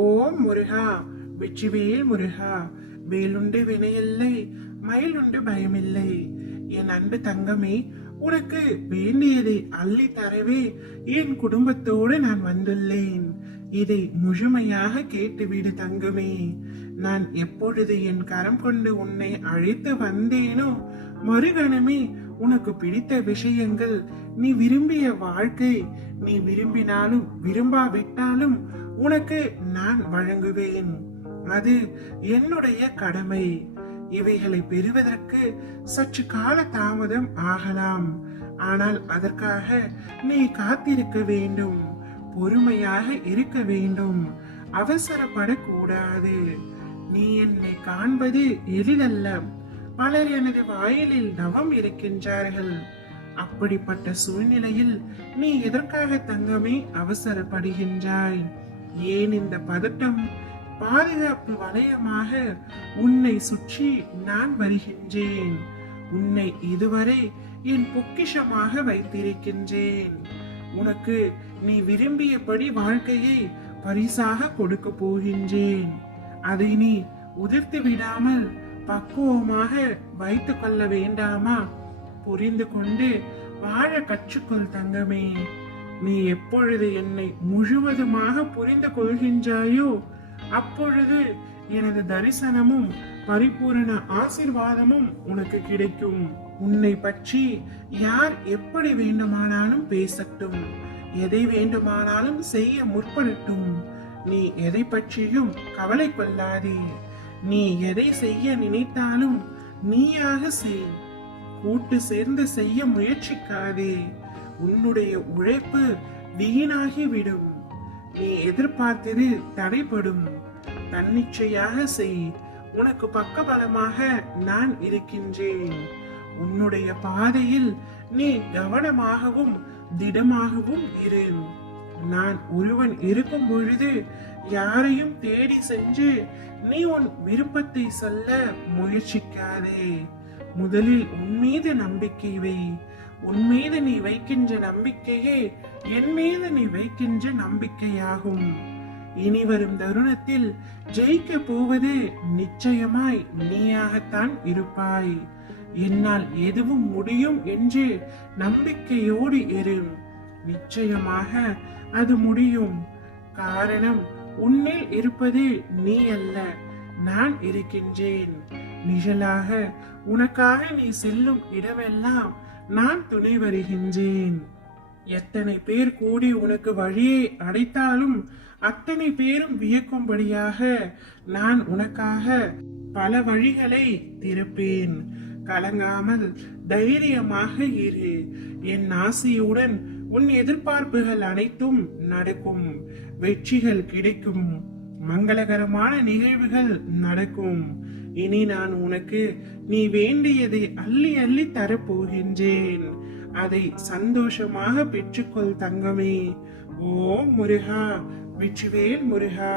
ஓம் முருகா, வெற்றிவேல் முருகா. வேலுண்டு வினையில்லை, மயிலுண்டு பயமில்லை. என் அன்பு தங்கமே, உனக்கு வேண்டியதை அள்ளி தரவே என் குடும்பத்தோடு நான் வந்துள்ளேன். இதை முழுமையாக கேட்டுவிடு தங்கமே. நான் எப்பொழுது என் கரம் கொண்டு உன்னை அழைத்து வந்தேனோ, மறுகணமே உனக்கு பிடித்த விஷயங்கள், நீ விரும்பிய வாழ்க்கை, நீ விரும்பினாலும் விரும்பாவிட்டாலும் உனக்கு நான் வழங்குவேன். அது என்னுடைய கடமை. இவைகளை பெறுவதற்கு சற்று கால தாமதம் ஆகலாம். ஆனால் அதற்காக நீ காத்திருக்க வேண்டும், பொறுமையாக இருக்க வேண்டும், அவசரப்படக்கூடாது. நீ என்னை காண்பது எளிதல்ல. பலர் எனது வாயிலில் தவம் இருக்கின்றார்கள். அப்படிப்பட்ட சூழ்நிலையில் நீ எதற்காக தங்கமே அவசரப்படுகின்றாய்? ஏன் இந்த பதட்டம்? பாதுகாப்பு வளையமாக உன்னை சுற்றி நான் வருகின்றேன். உன்னை இதுவரை என் பொக்கிஷமாக வைத்திருக்கின்றேன். உனக்கு நீ விரும்பியபடி வாழ்க்கையை பரிசாக கொடுக்க போகின்றேன். அதை நீ உதிர்த்து விடாமல் பக்குவமாக வைத்துக் கொள்ள வேண்டாமா? புரிந்து கொண்டு வாழ கற்றுக்கொள் தங்கமே. நீ எப்பொழுது என்னை முழுவதுமாக புரிந்து கொள்கின்றாயோ, அப்பொழுது எனது தரிசனமும் பரிபூரண ஆசீர்வாதமும் உனக்கு கிடைக்கும். உன்னை பற்றி யார் எப்படி வேண்டுமானாலும் பேசட்டும், எதை வேண்டுமானாலும் செய்ய முற்படட்டும். நீ எதை பற்றியும் கவலை கொள்ளாதே. நீ எதை செய்ய நினைத்தாலும் நீயாக செய். கூட்டு சேர்ந்து செய்ய முயற்சிக்காதே. உன்னுடைய உழைப்பு வீணாகிவிடும். நீ எதிர்பார்த்தது தடைபடும். தன்னிச்சையாக செய். உனக்கு பக்கபலமாக நான் இருக்கின்றேன். உன்னுடைய பாதையில் நீ கவனமாகவும் திடமாகவும் இரு. நான் ஒருவன் இருக்கும் பொழுது யாரையும் தேடி சென்று நீ உன் விருப்பத்தை சொல்ல முயற்சிக்காதே. முதலில் உன் மீது நம்பிக்கை வை. உன் மீது நீ வைக்கின்ற நம்பிக்கையே என் மீது நீ வைக்கின்ற நம்பிக்கையாகும். இனி வரும் தருணத்தில் ஜெயிக்க போவது நிச்சயமாய் நீயாகத்தான் இருப்பாய். என்னால் எதுவும் முடியும் என்று நம்பிக்கையோடு இரு. நிச்சயமாக அது முடியும். காரணம், உன்னில் இருப்பது நீ அல்ல, நான் இருக்கின்றேன். நிழலாக உனக்காக நீ செல்லும் இடமெல்லாம் நான் துணை வருகின்றேன். எத்தனை பேர் கூடி உனக்கு வழியை அடைத்தாலும் அத்தனை பேரும் வியக்கும்படியாக நான் உனக்காக பல வழிகளை திறப்பேன். கலங்காமல் தைரியமாக இரு. என் ஆசையுடன் உன் எதிர்பார்ப்புகள் அனைத்தும் நடக்கும். வெற்றிகள் கிடைக்கும். மங்களகரமான நிகழ்வுகள் நடக்கும். இனி நான் உனக்கு நீ வேண்டியதை அள்ளி அள்ளி தரப்போகின்றேன். அதை சந்தோஷமாக பெற்றுக்கொள் தங்கமே. ஓம் முருகா, வெற்றிவேல் முருகா.